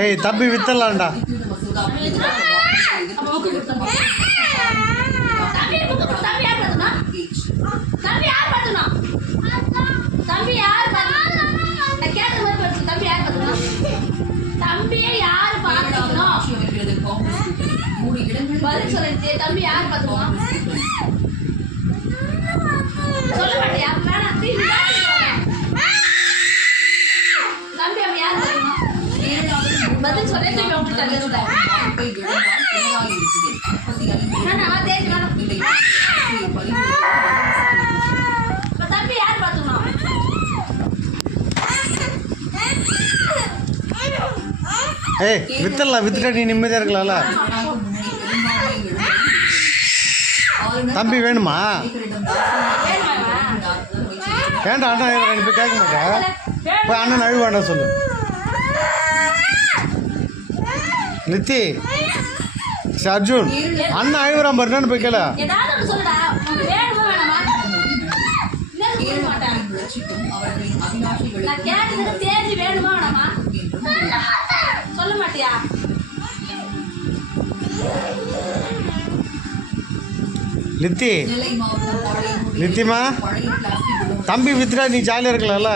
ஏய் தம்பி வித்தலாம்டா. பதில் சொல்லுங்க. தம்பி யார் பாத்துமா? சொல்ல மாட்டியா? தம்பி அப்படி யார் பாத்துமா? பதில் சொல்ல தம்பி யார் பாத்துமா? ஏய் வித்தலாம், வித்துட்டா நீ நிம்மதியா இருக்கலாம்ல. தம்பி வேணுமா? ஏன்டா அண்ணா ரெண்டு பேர் கேட்க மாட்டேன். போய் அண்ணன் அழுவ வேண்டாம் சொல்லு. நித்தி அர்ஜுன் அண்ணன் அழுகுறான் பாரு, என்னன்னு போய் கேள. சொல்ல மாட்டியா? நித்தி நித்திமா தம்பி வித்துட்டா நீ ஜாலியாக இருக்கலாம்ல.